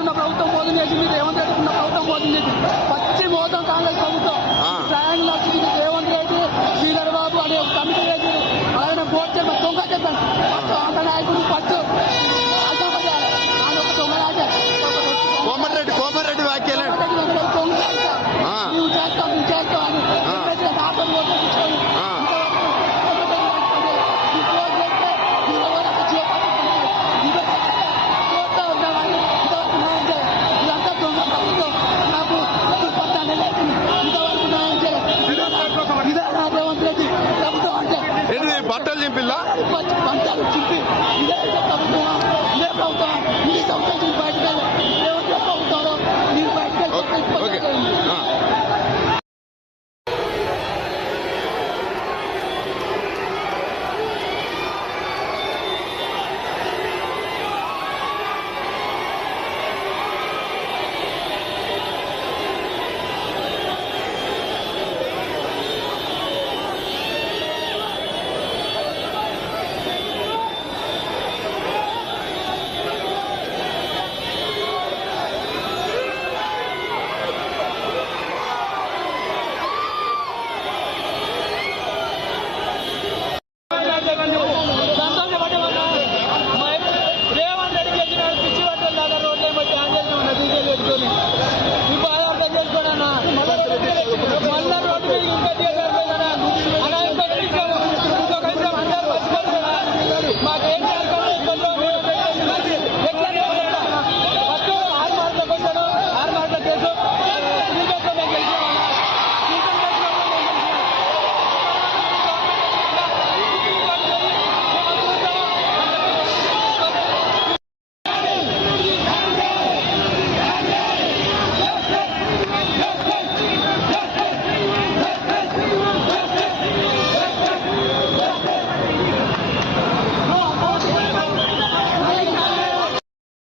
ఉన్న ప్రభుత్వం మోసం చేసింది, రేవంత్ రెడ్డి ఉన్న ప్రభుత్వం మోసం చేసింది. పచ్చి మోసం కాంగ్రెస్ ప్రభుత్వం. ట్రయాంగిల్ వచ్చింది రేవంత్ రెడ్డి, శ్రీధర్ బాబు అనే ఒక కమిటీ వేసి అలాగే బోర్డు చెప్పాను దొంగ చెప్పాను. ఆంధ్ర నాయకుడు పట్టు కోమటిరెడ్డి వ్యాఖ్యలు నువ్వు చేస్తావు నువ్వు చేస్తావు అని బట్టలు చింపిల్లా పంచాలు చింపి ఇదే ప్రభుత్వం ఇదే ప్రభుత్వం ఈ సంవత్సరం బయటకు ప్రభుత్వంలో మీరు బయటకు రేవంత్ రెడ్డి పిచ్చి పట్టాలి రోడ్లు ఏమో